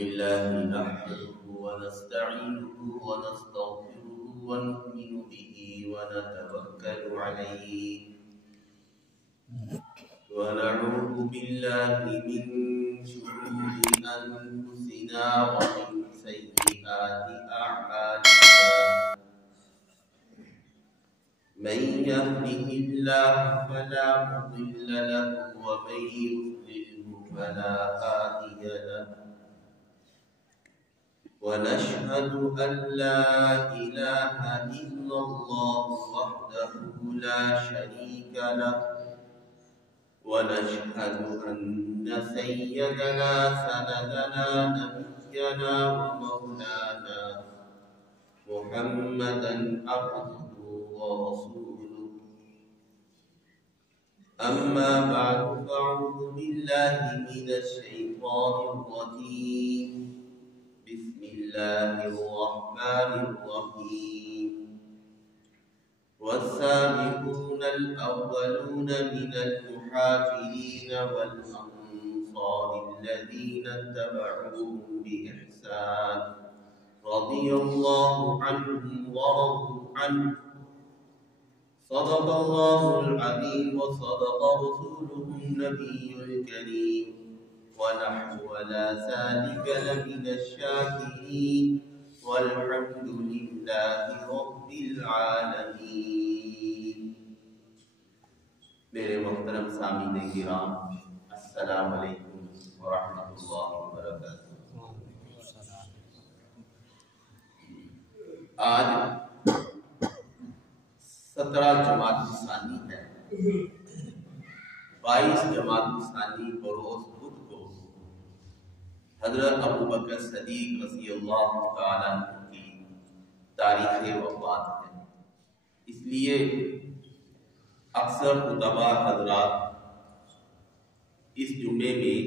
لله نحمده ونستعينه ونستغفره ونؤمن به ونتوكل عليه ونعوذ بالله من شرور أنفسنا ومن سيئات أعمالنا من يهده الله فلا مضل له ومن يضلله فلا هادي له ونشهد أن لا إله إلا الله وحده لا شريك له ونشهد أن سيدنا سندنا نبينا ومولانا محمدا عبده ورسوله أما بعد فأعوذ بالله من الشيطان الرجيم بسم الله الرحمن الرحيم والسابقون الأولون من المهاجرين والأنصار الذين اتبعوهم بإحسان رضي الله عنهم ورضوا عنه صدق الله العظيم وصدق رسوله النبي الكريم ونحن على ذلك لمن الشاكرين والحمد لله رب العالمين. میرے محترم سامعین کرام، السلام علیکم ورحمۃ اللہ وبرکاتہ. آج 17 جمادی الثانی ہے. 22 جمادی الثانی بروز بدھ کو حضرت ابوبکر صدیق رضی اللہ تعالیٰ عنہ کی تاریخ وفات ہے. اس لیے اکثر خطباء حضرات اس جمعے میں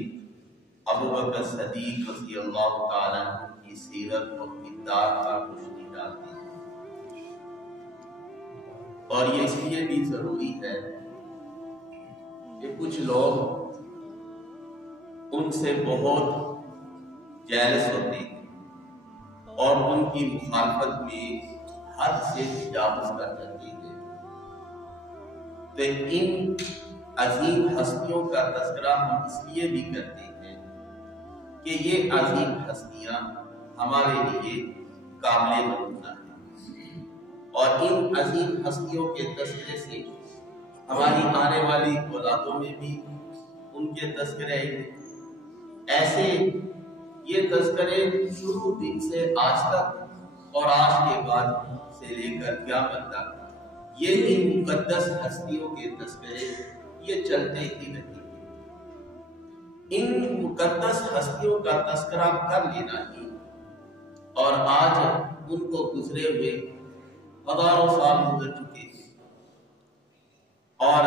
ابوبکر صدیق رضی اللہ تعالیٰ عنہ کی سیرت و کردار کا روشنی ڈالتے ہیں، اور یہ اس لیے بھی ضروری ہے کہ کچھ لوگ ان سے بہت جیلس ہوتے ہیں اور ان کی مخالفت میں حد سے تجاوز کر جاتے ہیں. تو ان عظیم ہستیوں کا تذکرہ ہم اس لیے بھی کرتے ہیں کہ یہ عظیم ہستیاں ہمارے لیے قابل نمونہ ہیں، اور ان عظیم ہستیوں کے تذکرے سے ہماری آنے والی اولادوں میں بھی ان کے تذکرے ایسے یہ تذکرے شروع دن سے آج تک اور آج کے بعد سے لے کر قیامت تک یہ ان مقدس ہستیوں کے تذکرے یہ چلتے ہی رہیں گے. ان مقدس ہستیوں کا تذکرہ کر لینا ہی، اور آج ان کو گزرے ہوئے ہزاروں سال گزر چکے ہیں اور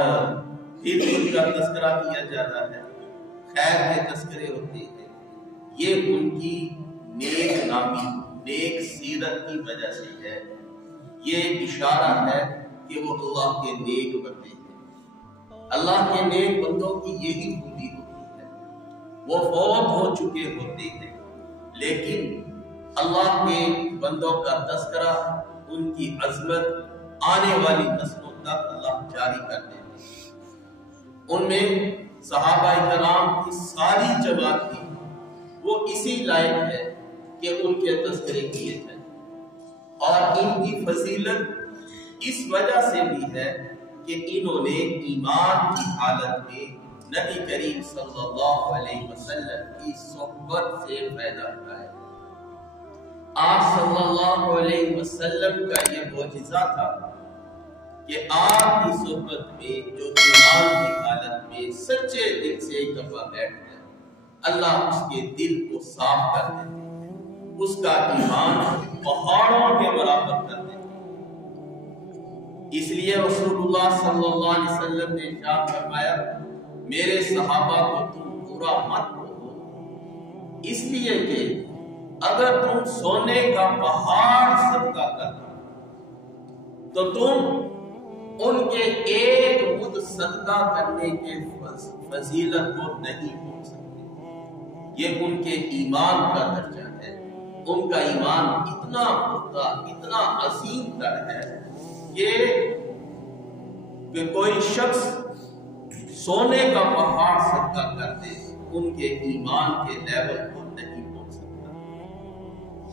پھر ان کا تذکرہ کیا جاتا ہے، خیر کے تذکرے ہوتے ہیں. یہ ان کی نیک نامی نیک سیرت کی وجہ سے ہے. یہ اشارہ ہے کہ وہ اللہ کے نیک بندے ہیں. اللہ کے نیک بندوں کی یہی خوبی ہوتی ہے، وہ فوت ہو چکے ہوتے ہیں لیکن اللہ کے بندوں کا تذکرہ، ان کی عظمت آنے والی نسلوں تک اللہ جاری کر دیتے ہیں. ان میں صحابہ کرام کی ساری جماعت تھی، وہ اسی لائق ہے کہ ان کے تذکرے کیے جائیں، اور ان کی فضیلت اس وجہ سے بھی ہے کہ انہوں نے ایمان کی حالت میں نبی کریم صلی اللہ علیہ وسلم کی صحبت سے پیدا اٹھایا. آپ صلی اللہ علیہ وسلم کا یہ معجزہ تھا کہ آپ کی صحبت میں جو ایمان کی حالت میں سچے دل سے ایک دفعہ بیٹھ گیا، اللہ اس کے دل کو صاف کر دیتے، اس کا ایمان پہاڑوں کے برابر کر دیتے. اس لیے رسول اللہ صلی اللہ علیہ وسلم نے ارشاد فرمایا، میرے صحابہ کو تم برا مت کہو، اس لیے کہ اگر تم سونے کا پہاڑ صدقہ کرو تو تم ان کے ایک مد صدقہ کرنے کے فضیلت کو نہیں پہنچ سکتے. یہ ان کے ایمان کا درجہ ہے. ان کا ایمان اتنا پختہ، اتنا عظیم تر ہے کہ کوئی شخص سونے کا پہاڑ صدقہ کر دے، ان کے ایمان کے لیول کو نہیں پہنچ سکتا.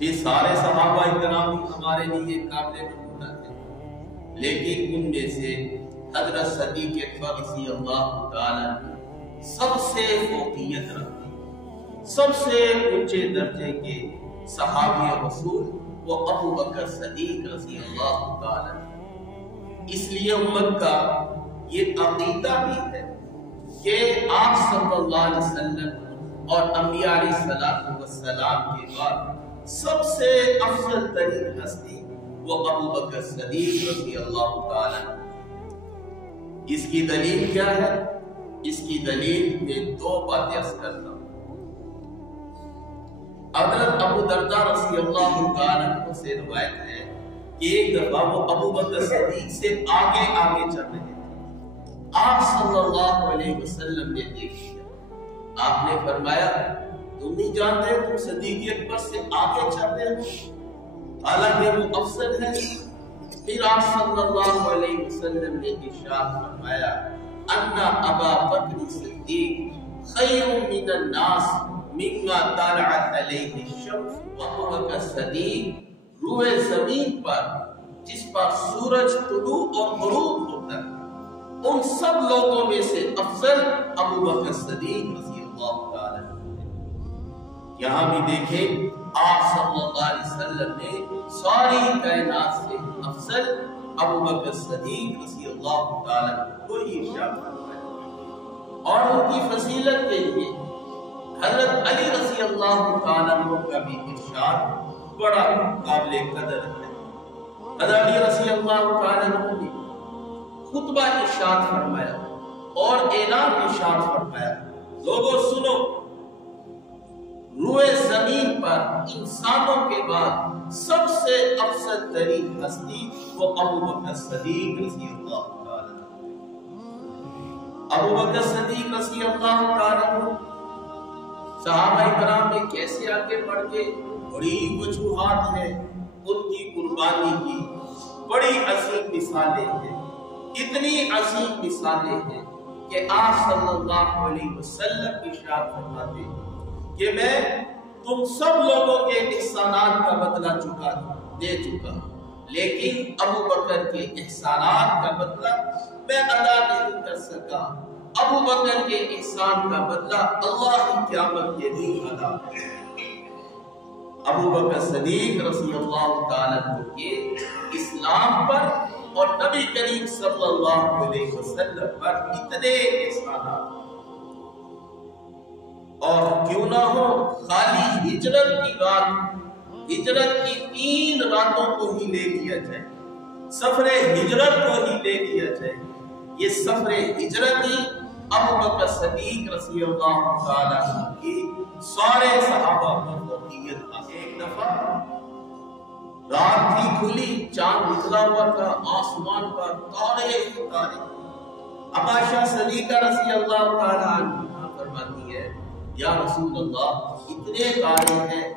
یہ سارے صحابہ کرام ہمارے لیے قابل محبت ہیں، لیکن ان میں سے حضرت صدیق اکبر رضی اللہ تعالی سب سے فوقیت رکھتے ہیں. سب سے اونچے درجے کے صحابی رسول وہ ابو بکر صدیق رضی اللہ تعالی. اس لیے امت کا یہ عقیدہ بھی ہے کہ آپ صلی اللہ علیہ وسلم اور انبیاء علیہ السلام کے بعد سب سے افضل ترین ہستی وہ ابو بکر صدیق رضی اللہ تعالی. اس کی دلیل کیا ہے؟ اس کی دلیل میں دو باتیں عرض کرتا ہوں. حضرت ابو درداء رضی اللہ تعالی عنہ سے روایت ہے کہ ایک دفعہ وہ ابو بکر صدیق سے آگے آگے چل رہے تھے. آپ صلی اللہ علیہ وسلم نے دیکھ لیا. آپ نے فرمایا تم نہیں جانتے تم صدیق اکبر سے آگے چل رہے ہو، حالانکہ وہ افضل ہے. پھر آپ صلی اللہ علیہ وسلم نے ارشاد فرمایا ان ابا بکر صدیق خیر من الناس مما طلعت علیہ الشمس. وابو بکر صدیق روئے زمین پر جس پر سورج طلوع اور غروب ہوتا ہے ان سب لوگوں میں سے افضل ابو بکر صدیق رضی اللہ تعالی. یہاں بھی دیکھیں آپ صلی اللہ علیہ وسلم نے ساری کائنات سے افضل ابو بکر صدیق رضی اللہ تعالی کو ہی ارشاد فرمایا. اور ان کی فضیلت کے لیے حضرت علی رضی اللہ تعالی عنہ کا بھی ارشاد بڑا قابل قدر ہے. حضرت علی رضی اللہ تعالی عنہ نے خطبہ ارشاد فرمایا اور اعلان ارشاد فرمایا لوگوں سنو، روئے زمین پر انسانوں کے بعد سب سے افضل ترین ہستی وہ ابو بکر صدیق رضی اللہ تعالی عنہ. ابو بکر صدیق رضی اللہ تعالی عنہ صحابہ کرام میں کیسے آگے بڑھ کے بڑی وجوہات ہیں ان کی قربانی کی، بڑی عظیم مثالیں ہیں. اتنی عظیم مثالیں ہیں کہ آپ صلی اللہ علیہ وسلم ارشاد فرماتے ہیں کہ میں تم سب لوگوں کے احسانات کا بدلہ دے چکا، لیکن ابو بکر کے احسانات کا بدلہ میں ادا نہیں کر سکا. ابو بکر کے احسان کا بدلہ اللہ کی قیامت کے دن ادا کرے. ابو بکر صدیق رضی اللہ تعالیٰ عنہ کے اسلام پر اور نبی کریم صلی اللہ علیہ وسلم پر اتنے احسانات، اور کیوں نہ ہو خالی ہجرت کی رات، ہجرت کی 3 راتوں کو ہی لے لیا جائے، سفر ہجرت کو ہی لے لیا جائے. یہ سفر ہجرت ہی ابو بکر صدیق رضی اللہ تعالیٰ عنہ کی سارے صحابہ پر فوقیت تھا. ایک دفعہ رات تھی کھلی، چاند نکلا ہوا تھا، آسمان پر تارے ہی تارے. عائشہ صدیقہ رضی اللہ تعالیٰ عنہ فرماتی ہے یا رسول اللہ اتنے تارے ہیں،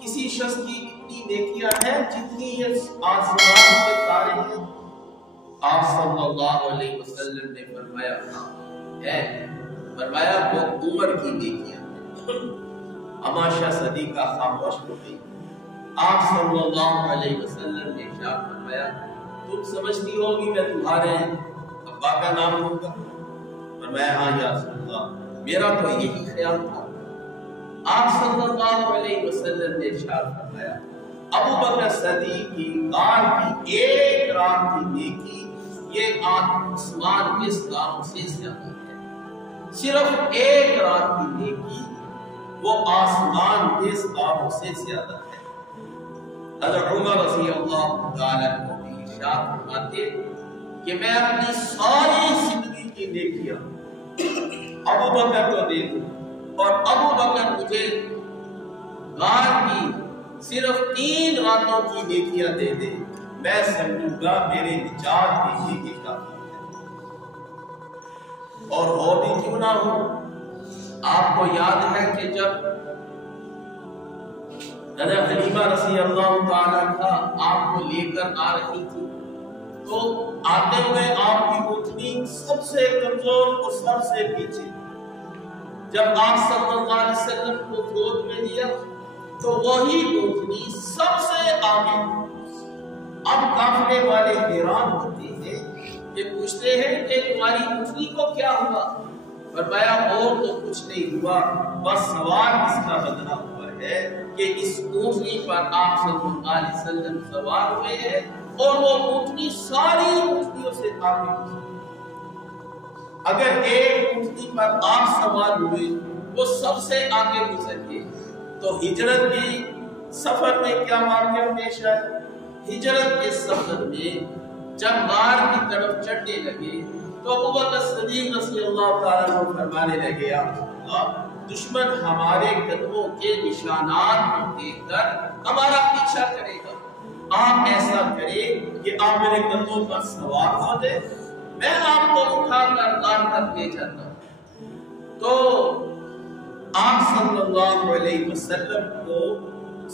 کسی شخص کی اتنی نیکیاں ہیں جتنی یہ آسمان کے تارے ہیں؟ آپ صلی اللہ علیہ وسلم نے فرمایا ہے، فرمایا وہ عمر کی نیکیاں ہیں. عائشہ صدیقہ خاموش ہو گئی. آپ صلی اللہ علیہ وسلم نے ارشاد فرمایا تم سمجھتی ہوگی میں تمہارے ابا کا نام لوں گا؟ فرمایا ہاں یا رسول اللہ میرا تو یہی خیال تھا. آپ صلی اللہ علیہ وسلم نے ارشاد فرمایا ابو بکر صدیق کی غار کی 1 رات کی نیکی یہ آسمان کے ستاروں سے زیادہ ہے. صرف 1 رات کی نیکی وہ آسمان کے ستاروں سے زیادہ ہے. حضرت عمر رضی اللہ تعالیٰ عنہ بھی ارشاد فرماتے کہ میں اپنی ساری زندگی کی نیکیاں ابو بکر کو دے دوں اور ابو بکر مجھے غار کی صرف 3 راتوں کی نیکیاں دے دے، میں سمجھوں گا میرے نجات کے لیے یہ کافی ہے. اور ہو بھی کیوں نہ ہو، آپ کو یاد ہے کہ جب حضرت حلیمہ رضی اللہ تعالیٰ عنہا آپ کو لے کر آ رہی تھی، تو آتے ہوئے آپ کی اونٹنی سب سے کمزور اور سب سے پیچھے، جب آپ صلی اللہ علیہ وسلم کو گود میں لیا تو وہی اونٹنی سب سے آگے۔ اب قافلے والے حیران ہوتے ہیں کہ پوچھتے ہیں کہ تمہاری اونٹنی کو کیا ہوا؟ فرمایا اور تو کچھ نہیں ہوا، بس سوار اس کا بدلا ہوا ہے کہ اس اونٹنی پر آپ صلی اللہ علیہ وسلم سوار ہوئے ہیں اور وہ اونٹنی ساری اونٹنیوں سے آگے گزری۔ اگر ایک اونٹنی پر آپ سوار ہوئے وہ سب سے آگے گزر گئے تو ہجرت بھی سفر میں کیا واقعہ پیش آیا؟ ہجرت کے سفر میں جب غار کی طرف چڑھنے لگے تو ابو بکر صدیق رضی اللہ تعالیٰ عنہ فرمانے لگے یا رسول اللہ، دشمن ہمارے قدموں کے نشانات کو دیکھ کر ہمارا پیچھا کرے گا، آپ ایسا کریں کہ آپ میرے قدموں پر سوار ہو جائے، میں آپ کو اٹھا کر غار تک لے جاتا ہوں۔ تو آپ صلی اللہ علیہ وسلم کو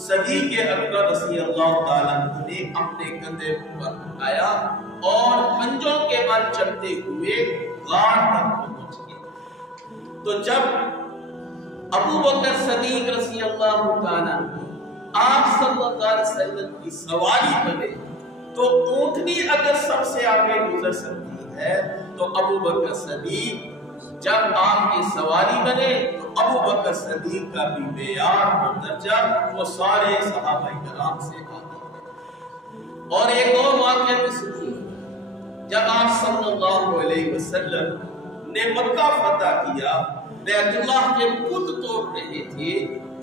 صدیق اکبر رضی اللہ تعالیٰ عنہ نے اپنے کندھے پر اٹھایا اور پنجوں کے بل چلتے ہوئے غار تک پہنچ گئے۔ تو جب ابو بکر صدیق رضی اللہ تعالیٰ عنہ آپ صلی اللہ علیہ وسلم کی سواری بنے تو اونٹنی اگر سب سے آگے گزر سکتی ہے تو ابو بکر صدیق جب آپ کی سواری بنے تو ابو بکر صدیق کا بھی معیار اور درجہ وہ سارے صحابہ کرام سے آگے ہے۔ اور ایک اور واقعہ بھی سنیے، جب آپ صلی اللہ علیہ وسلم نے مکہ فتح کیا، بیت اللہ کے بت توڑ رہے تھے،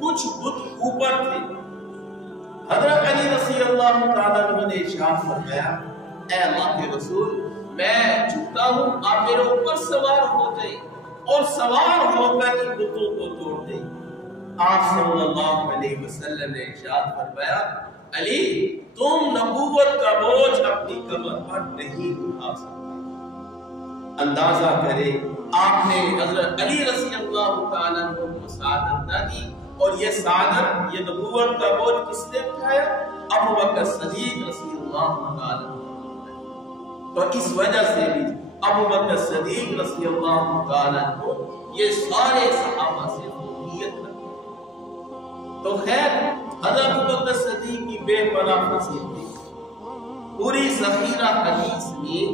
کچھ بت اوپر تھے، حضرت علی رضی اللہ تعالیٰ عنہ نے ارشاد فرمایا اے اللہ کے رسول میں جھکتا ہوں، آپ میرے اوپر سوار ہو جائیں اور سوار ہو کر ان بتوں کو توڑ دیں۔ آپ صلی اللہ علیہ وسلم نے ارشاد فرمایا علی تم نبوت کا بوجھ اپنی کمر پر نہیں اٹھا سکتے۔ اندازہ کرے آپ نے حضرت علی رضی اللہ تعالیٰ عنہ کو سعادت نہ دی، اور یہ سعادت یہ نبوت کا بوجھ کس نے اٹھایا؟ ابو بکر صدیق رضی اللہ تعالیٰ عنہ۔ تو اس وجہ سے بھی ابو بکر صدیق رضی اللہ تعالیٰ عنہ یہ سارے صحابہ سے فوقیت رکھتے۔ تو خیر حضرت ابو بکر صدیق کی بے پناہ فضیلت پوری ذخیرہ حدیث میں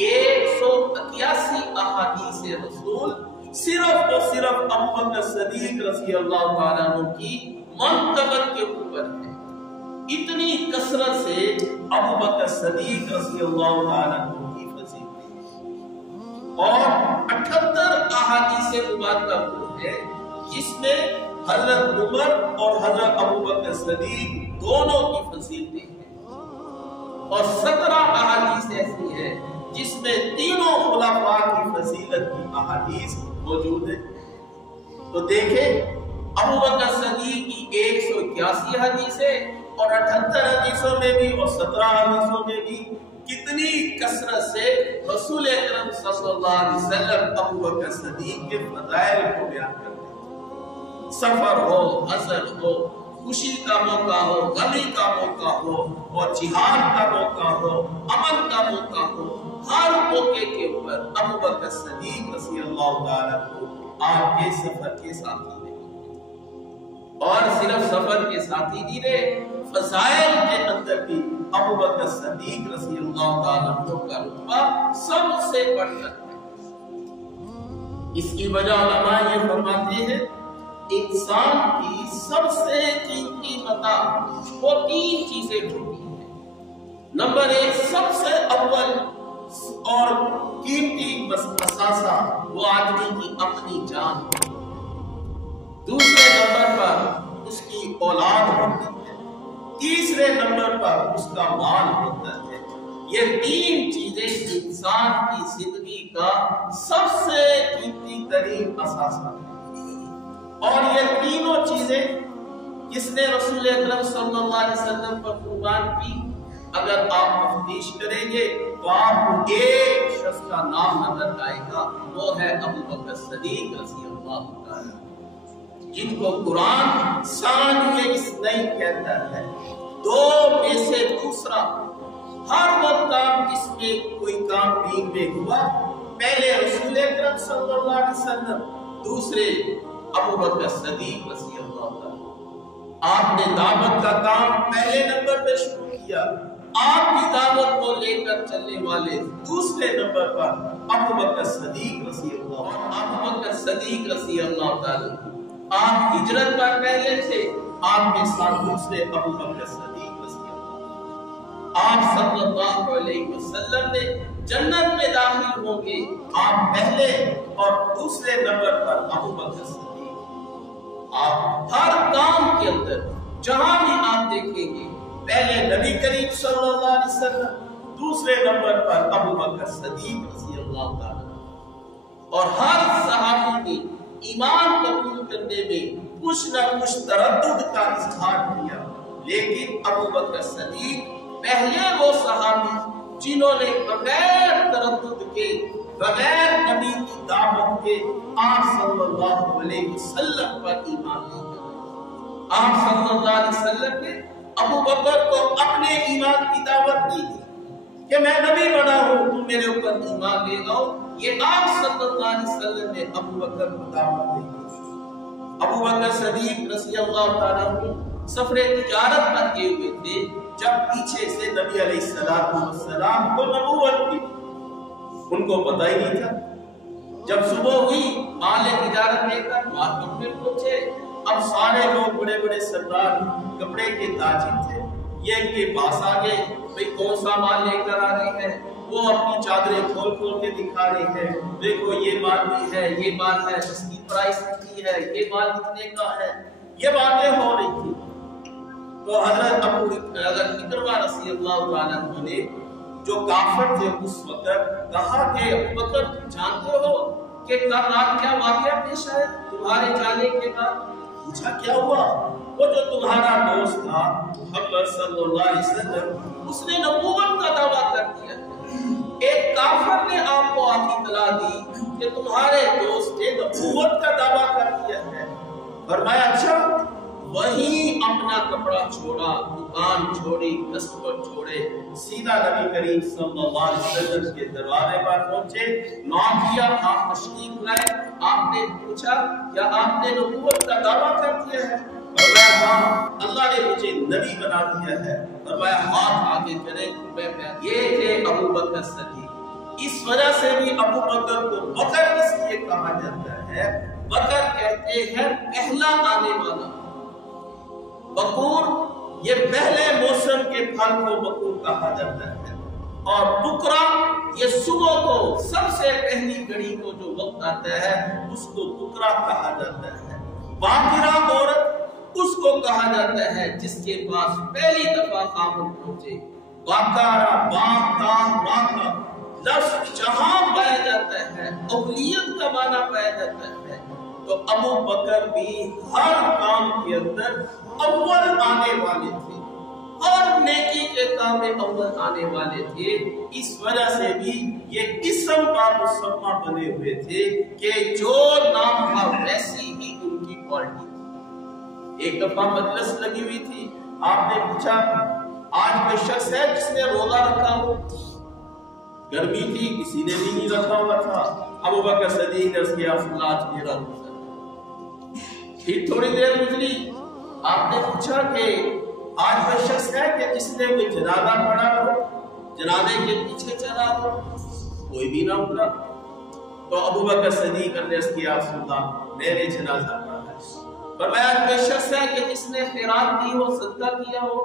181 احادیث رسول صرف اور صرف ابو بکر صدیق رضی اللہ تعالیٰ عنہ کی منقبت کے اوپر ہے۔ اتنی کثرت سے ابو بکر صدیق رضی اللہ تعالیٰ عنہ کی فضیلت اور 78 احادیث مبارکہ ہے جس میں حضرت عمر اور حضرت ابو بکر صدیق دونوں کی فضیلتیں ہیں، اور 17 احادیث ایسی ہے جس میں تینوں خلفاء کی فضیلت کی احادیث موجود ہے۔ تو دیکھیں ابو بکر صدیق کی 181 حدیثیں اور 78 حدیثوں میں بھی اور 17 حدیثوں میں بھی کتنی کثرت سے رسول اکرم صلی اللہ علیہ وسلم ابو بکر صدیق کے فضائل کو بیان کرتے ہیں۔ سفر ہو، حضر ہو، خوشی کا موقع ہو، غمی کا موقع ہو، اور جہاد کا موقع ہو، امن کا موقع ہو، ہر موقع کے اوپر ابو بکر صدیق رضی اللہ تعالیٰ کو آپ کے سفر کے ساتھی نے، اور صرف سفر کے ساتھی نہیں رہے، فضائل کے اندر بھی ابو بکر صدیق رضی اللہ تعالیٰ کا رتبہ سب سے بڑھ کر ہے۔ اس کی وجہ علماء یہ فرماتے ہیں انسان کی سب سے قیمتی متاع وہ 3 چیزیں ہوتی ہیں۔ نمبر 1 سب سے اول اور قیمتی اثاثہ وہ آدمی کی اپنی جان ہوتی ہے، دوسرے نمبر پر اس کی اولاد ہوتی ہے، تیسرے نمبر پر اس کا مال ہوتا ہے۔ یہ 3 چیزیں انسان کی زندگی کا سب سے قیمتی ترین اثاثہ ہے، اور یہ تینوں چیزیں جس نے رسول اکرم صلی اللہ علیہ وسلم پر قربان کی، اگر آپ تفتیش کریں گے تو آپ کو ایک شخص کا نام نظر آئے گا، وہ ہے ابو بکر صدیق رضی اللہ تعالیٰ۔ جن کو قرآن ثانیہ اثنین کہتا ہے، دو میں سے دوسرا۔ ہر وہ کام جس میں کوئی کام دین میں ہوا، پہلے رسول اکرم صلی اللہ علیہ وسلم، دوسرے ابو بکر صدیق رضی اللہ عنہ۔ آپ نے دعوت کا کام پہلے نمبر پہ شروع کیا، آپ کی دعوت کو لے کر چلنے والے دوسرے نمبر پر ابو بکر صدیق رضی اللہ عنہ۔ ابو بکر صدیق رضی اللہ تعالی، آپ ہجرت پر پہلے تھے، آپ کے ساتھ دوسرے ابو بکر صدیق رضی اللہ عنہ۔ آپ صلی اللہ علیہ وسلم نے جنت میں داخل ہوں گے، آپ پہلے اور دوسرے نمبر پر ابو بکر صدیق۔ آپ ہر کام کے اندر جہاں بھی آپ دیکھیں گے، پہلے نبی کریم صلی اللہ علیہ وسلم، دوسرے نمبر پر ابو بکر صدیق رضی اللہ تعالی۔ اور ہر صحابی نے ایمان قبول کرنے میں کچھ نہ کچھ تردد کا اظہار کیا، لیکن ابو بکر صدیق پہلے وہ صحابی جنہوں نے بغیر تردد کے، بغیر نبی کی دعوت کے آپ صلی اللہ علیہ وسلم پر ایمان لے کر، آپ صلی اللہ علیہ وسلم نے ابو بکر کو اپنے ایمان کی دعوت نہیں دی کہ میں نبی بنا ہوں تم میرے اوپر ایمان لے آؤ، یہ آپ صلی اللہ علیہ وسلم نے ابو بکر کو دعوت دی۔ ابو بکر صدیق رضی اللہ تعالیٰ عنہ سفر تجارت پر گئے ہوئے تھے، جب پیچھے سے نبی علیہ السلام کو نبوت کی، ان کو پتہ ہی نہیں تھا۔ جب صبح ہوئی، مال تجارت لے کر مارکیٹ میں پہنچے، اب سارے لوگ بڑے بڑے سردار کپڑے کے تاجر تھے، یہ ان کے پاس آ گئے، بھئی کون سا مال لے کر آ رہے ہیں؟ وہ اپنی چادریں کھول کھول کے دکھا رہے ہیں، دیکھو یہ مال بھی ہے، یہ مال ہے، اس کی پرائس کتنی ہے، یہ مال کتنے کا ہے، یہ باتیں ہو رہی تھی۔ تو حضرت ابو اکرمہ رضی اللہ تعالیٰ عنہ نے، جو کافر تھے اس وقت، کہا کہ ابو بکر تم جانتے ہو کہ کل رات کیا واقعہ پیش آیا تمہارے جانے کے بعد؟ پوچھا کیا ہوا؟ وہ جو تمہارا دوست تھا محمد صلی اللہ علیہ وسلم، اس نے نبوت کا دعویٰ کر دیا۔ ایک کافر نے آپ کو آخری اطلاع دی کہ تمہارے دوست نے نبوت کا دعویٰ کر دیا ہے۔ فرمایا اچھا، وہیں اپنا کپڑا چھوڑا، دکان چھوڑی، کسٹمر چھوڑے، سیدھا نبی کریم صلی اللہ علیہ وسلم کے دروازے پر پہنچے، نوک کیا، آپ تشریف لائے۔ آپ نے پوچھا کیا آپ نے نبوت کا دعویٰ کر دیا ہے؟ فرمایا ہاں، اللہ نے مجھے نبی بنا دیا ہے۔ فرمایا ہاتھ آگے کرے، یہ تھے ابو بکر صدیق۔ اس وجہ سے بھی ابو بکر کو بکر اس لیے کہا جاتا ہے، بکر کہتے ہیں پہلا آنے والا۔ بکور، یہ پہلے موسم کے پھل کو بکور کہا جاتا ہے، اور بکرا یہ صبح کو سب سے پہلی گھڑی کو جو وقت آتا ہے اس کو بکرا کہا جاتا ہے۔ باقرہ عورت اس کو کہا جاتا ہے جس کے پاس پہلی دفعہ خامن پہنچے۔ باقارہ، باقا لفظ جہاں پایا جاتا ہے اولیت کا معنی پایا جاتا ہے، تو ابو بکر بھی ہر کام کے اندر اول آنے والے تھے، اور نیکی کے کام میں اول آنے والے تھے۔ اس وجہ سے بھی یہ اسم کا مسمى بنے ہوئے تھے کہ جو نام تھا ویسی ہی ان کی کوالٹی تھی۔ ایک دفعہ مجلس لگی ہوئی تھی، آپ نے پوچھا آج کوئی شخص ہے جس نے روزہ رکھا ہو؟ گرمی تھی، کسی نے بھی نہیں رکھا ہوا تھا۔ ابو بکر صدیق نے اس کے آج میرا روزہ۔ پھر تھوڑی دیر گزری، آپ نے پوچھا کہ آج کوئی شخص ہے کہ جس نے کوئی جنازہ پڑھا ہو، جنازے کے پیچھے چلا ہو؟ کوئی بھی نہ اٹھا۔ تو ابو بکر صدیق نے اس کی میں نے جنازہ پڑھا ہے۔ فرمایا کوئی شخص ہے کہ جس نے خیرات دی ہو، صدقہ کیا ہو؟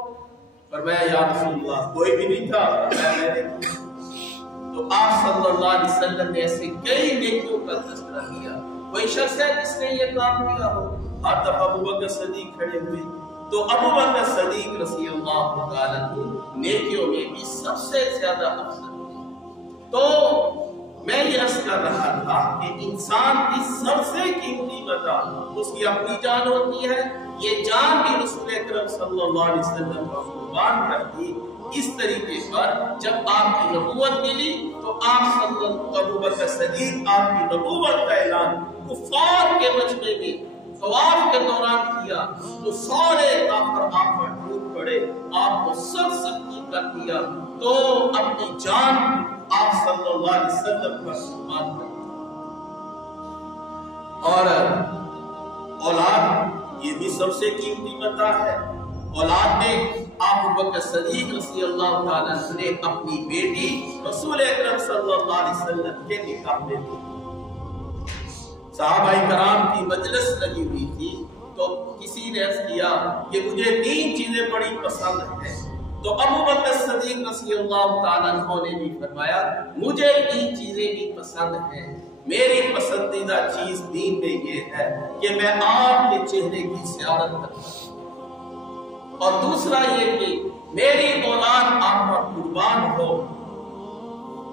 فرمایا یا رسول اللہ کوئی بھی نہیں تھا، میں نے کیا۔ تو آپ صلی اللہ علیہ وسلم نے ایسے کئی نیکیوں کا تذکرہ کیا۔ کوئی شخص ہے جس نے یہ کام کیا ہو؟ ہر دفعہ ابو بکر صدیق کھڑے ہوئے۔ تو ابو بکر صدیق رضی اللہ تعالیٰ عنہ نیکیوں میں بھی سب سے زیادہ افضل تھے۔ تو میں یہ عرض کر رہا تھا کہ انسان کی سب سے قیمتی متاع اس کی اپنی جان ہوتی ہے، یہ جان بھی رسول اکرم صلی اللہ علیہ وسلم کو قربان کر دی۔ اس طریقے پر جب آپ کی نبوت ملی تو ابو بکر صدیق آپ کی نبوت کا اعلان کفار کے مجمع میں، طواف کے دوران کیا تو سارے کافر آپ پر ٹوٹ پڑے، آپ کو سب سختی کر دیا، تو اپنی جان آپ صلی اللہ علیہ وسلم پر قربان کر دی۔ اور اولاد یہ بھی سب سے قیمتی متاع ہے۔ اولاد میں ابوبکر صدیق رضی اللہ تعالیٰ نے اپنی بیٹی رسول اکرم صلی اللہ علیہ وسلم کے نکاح میں دی۔ صحابہ کرام کی مجلس لگی ہوئی تھی تو کسی نے عرض کیا کہ مجھے 3 چیزیں بڑی پسند ہیں، تو ابوبکر صدیق رضی اللہ تعالیٰ عنہ نے بھی فرمایا مجھے 3 چیزیں بھی پسند ہیں، میری پسندیدہ چیز دین میں یہ ہے کہ میں آپ کے چہرے کی زیارت کرتا ہوں، اور دوسرا یہ کہ میری اولاد آپ پر قربان ہو،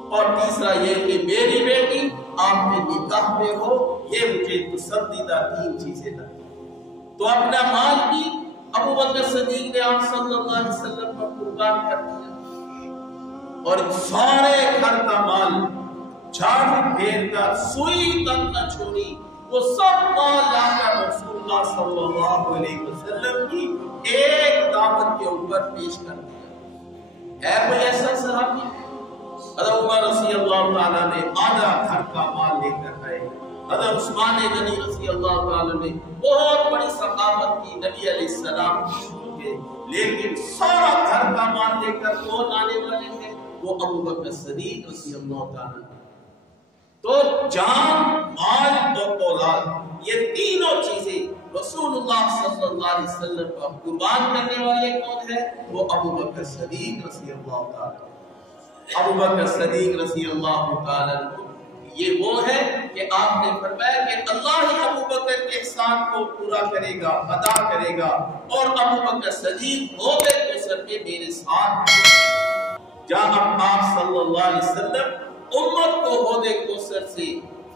اور تیسرا یہ کہ میری بیٹی آپ کے نکاح میں ہو، یہ مجھے پسندیدہ 3 چیزیں لگی۔ تو اپنا مال بھی ابوبکر صدیق نے آپ صلی اللہ علیہ وسلم پر قربان کر دیا، اور سارے گھر کا مال جھاڑو پھیر کر سوئی تک نہ چھوڑی، وہ سب مال لا کر رسول اللہ صلی اللہ علیہ وسلم کی ایک دعوت کے اوپر پیش کر دیا۔ ہے کوئی ایسا صحابی؟ حضرت عمر رضی اللہ تعالیٰ نے آدھا گھر کا مال لے کر آئے، حضرت عثمان غنی رضی اللہ تعالیٰ نے بہت بڑی ثقافت کی، نبی علیہ السلام شروع کے، لیکن سارا گھر کا مال لے کر کون آنے والے ہیں؟ وہ ابوبکر صدیق رضی اللہ تعالیٰ۔ تو جان، مال اور اولاد، یہ تینوں چیزیں رسول اللہ صلی اللہ علیہ وسلم کا قربان کرنے والے کون ہیں؟ وہ ابوبکر صدیق رضی اللہ تعالیٰ۔ ابوبکر صدیق رضی اللہ تعالیٰ یہ وہ ہے کہ آپ نے فرمایا کہ اللہ ہی ابوبکر کے احسان کو پورا کرے گا، ادا کرے گا، اور ابوبکر صدیق ہوتے کوثر کے میرے ساتھ جہاں آپ صلی اللہ علیہ وسلم امت کو عہدے کوثر سے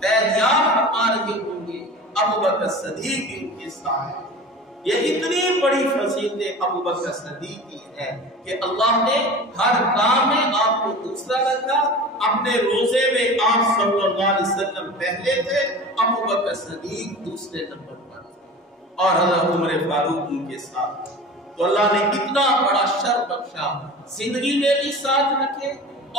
فیضیاب فرما رہے ہوں گے، ابوبکر صدیق بھی ان کے ساتھ۔ یہ اتنی بڑی فضیلت ابوبکر صدیق کی ہے کہ اللہ نے ہر کام میں آپ کو دوسرا رکھا۔ اپنے روزے میں آپ صلی اللہ علیہ وسلم پہلے تھے، ابوبکر صدیق دوسرے نمبر پر، اور حضرت عمر فاروق ان کے ساتھ۔ تو اللہ نے اتنا بڑا شرف بخشا، زندگی میں بھی ساتھ رکھے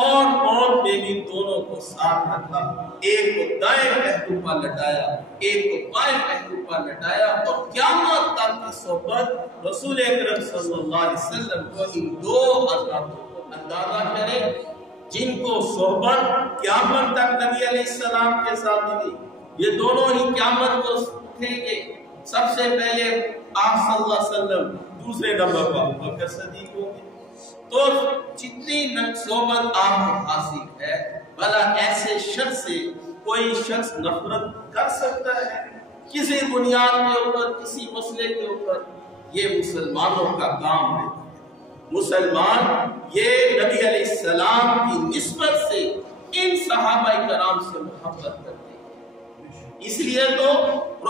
اور موت میں بھی دونوں کو ساتھ رکھا، ایک کو دائیں پہلو پر لٹایا، ایک کو بائیں پہلو پر لٹایا، اور قیامت تک کی صحبت رسول اکرم صلی اللہ علیہ وسلم کو ان 2 حضراتوں کو اندازہ کرے جن کو صحبت قیامت تک نبی علیہ السلام کے ساتھ ملی۔ یہ دونوں ہی قیامت کو اٹھیں گے، سب سے پہلے آپ صلی اللہ علیہ وسلم، دوسرے نمبر پر ابوبکر صدیق ہوں گے۔ تو جتنی صحبت آپ کو حاصل ہے، بھلا ایسے شخص سے کوئی شخص نفرت کر سکتا ہے کسی بنیاد کے اوپر، کسی مسئلے کے اوپر؟ یہ مسلمانوں کا کام ہے۔ مسلمان یہ نبی علیہ السلام کی نسبت سے ان صحابہ کرام سے محبت کرتے ہیں، اس لیے تو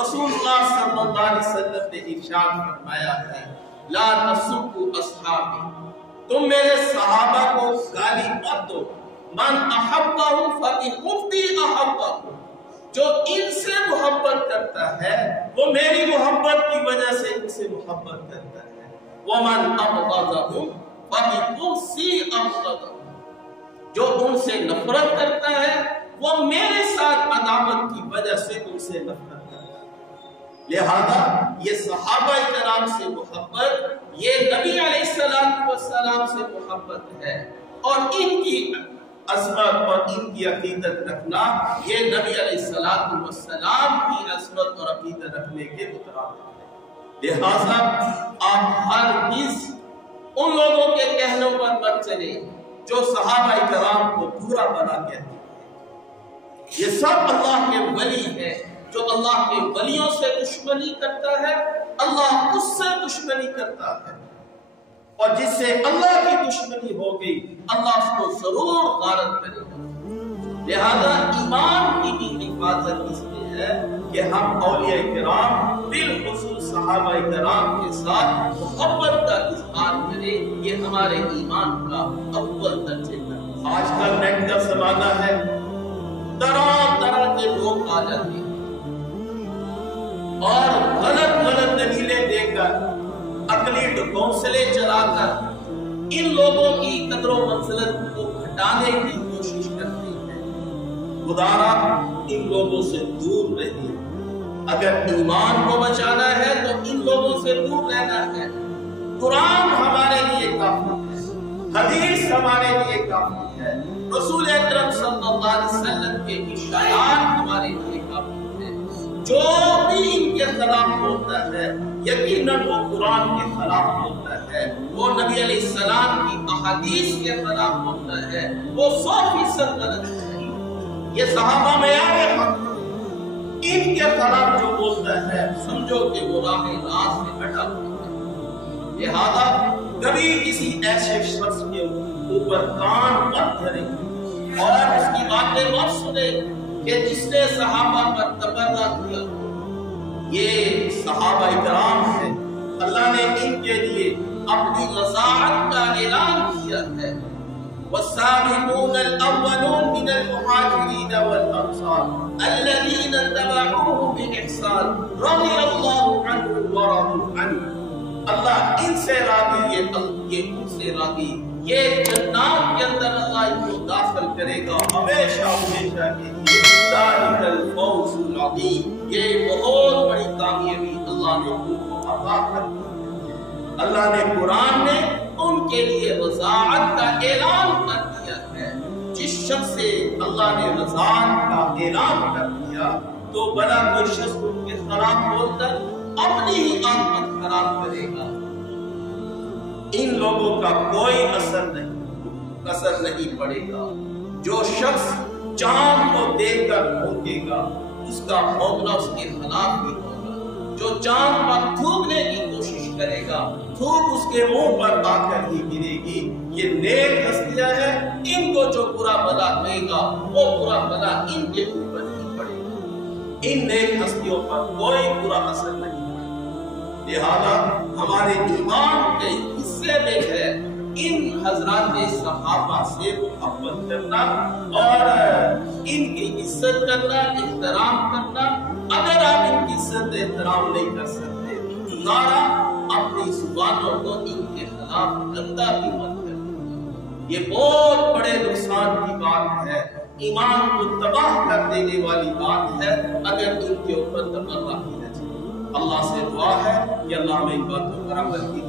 رسول اللہ صلی اللہ علیہ وسلم نے ارشاد فرمایا ہے لا تسبوا اصحابی، تم میرے صحابہ کو گالی مت دو، من احبہم فبحبی احبہم، جو ان سے محبت کرتا ہے وہ میری محبت کی وجہ سے ان سے محبت کرتا ہے، ومن ابغضہم فبغضی ابغضہم، جو ان سے نفرت کرتا ہے وہ میرے ساتھ عداوت کی وجہ سے ان سے نفرت کرتا ہے۔ لہذا یہ صحابہ کرام سے محبت، یہ نبی علیہ السلام سے محبت ہے، اور ان کی عظمت اور ان کی عقیدت رکھنا یہ نبی علیہ السلام کی عظمت اور عقیدت رکھنے کے مترادف ہے۔ لہذا آپ ہرگز ان لوگوں کے کہنوں پر مت چلے جو صحابہ کرام کو برا بنا کہتے ہیں۔ یہ سب اللہ کے ولی ہیں، جو اللہ کے ولیوں سے دشمنی کرتا ہے اللہ اس سے دشمنی کرتا ہے، اور جس سے اللہ کی دشمنی ہو گئی اللہ اس کو ضرور غارت کرے گا۔ لہذا ایمان کی بھی حفاظت اس میں ہے کہ ہم اولیاء کرام بالخصوص صحابہ کرام کے ساتھ محبت کا اظہار کریں، یہ ہمارے ایمان کا اول درجے کا۔ آج کل نیٹ کا زمانہ ہے، طرح طرح کے لوگ آ جاتے ہیں اور غلط کر عقلی ڈھکوسلے چلا کر ان لوگوں کی قدر و منزلت کو گھٹانے کی کوشش کرتی ہے۔ خدارا ان لوگوں سے دور رہیے۔ اگر ایمان کو بچانا ہے تو ان لوگوں سے دور رہنا ہے۔ قرآن ہمارے لیے کافی ہے، حدیث ہمارے لیے کافی ہے، رسول اکرم صلی اللہ علیہ وسلم کے اشارات ہمارے لیے کافی ہے۔ جو بھی ان کے خلاف ہوتا ہے یقیناً وہ قرآن کے خلاف ہوتا ہے، وہ نبی علیہ السلام کی احادیث کے خلاف ہوتا ہے، وہ 100% غلط ہے۔ یہ صحابہ میں آئے ان کے خلاف جو بولتا ہے سمجھو کہ وہ راہ راست سے ہٹا ہوا ہے۔ لہذا کبھی کسی ایسے شخص کے اوپر کان مت دھریں اور اس کی باتیں مت سنیں کہ جس نے صحابہ پر تبرہ کیا۔ یہ صحابہ اکرام سے اللہ نے ان کے لیے اپنی وضاحت کا اعلان کیا ہے۔ والسابقون الأولون من المهاجرين والأنصار الذين اتبعوهم بإحسان رضي الله عنهم ورضوا عنه۔ اللہ ان سے راضی، یہ ان سے راضی، یہ جنات کے اندر اللہ ان کو داخل کرے گا ہمیشہ ہمیشہ کے لیے۔ ذالک الفوز العظیم، یہ بہت بڑی کامیابی اللہ نے ان کو عطا کر دی۔ اللہ نے قرآن میں ان کے لیے وضاحت کا اعلان کر دیا ہے۔ جس شخص سے اللہ نے وضاحت کا اعلان کر دیا تو بلا کوئی شخص ان کے خلاف بول کر اپنی ہی عاقبت خراب کرے گا۔ ان لوگوں کا کوئی اثر نہیں پڑے گا۔ جو شخص چاند کو دیکھ کر بھونکے گا اس کا بھونکنا اس کے خلاف بھی ہوگا۔ جو چاند پر تھوکنے کی کوشش کرے گا تھوک اس کے منہ پر آ کر ہی گرے گی۔ یہ نیک ہستیاں ہیں، ان کو جو برا بلا کہے گا وہ برا بلا ان کے اوپر ہی پڑے گا۔ ان نیک ہستیوں پر کوئی برا اثر نہیں پڑے گا۔ لہذا ہمارے ایمان کے حصے میں ہے ان حضرات صحابہ سے محبت کرنا اور ان کی عزت کرنا، احترام کرنا۔ اگر آپ ان کی عزت احترام نہیں کر سکتے نارا اپنی زبانوں کو ان کے خلاف گندا بھی مت کریں۔ یہ بہت بڑے نقصان کی بات ہے، ایمان کو تباہ کر دینے والی بات ہے اگر ان کے اوپر تبرہ کی جائے۔ اللہ سے دعا ہے کہ اللہ ہمیں ان باتوں پر عمل کی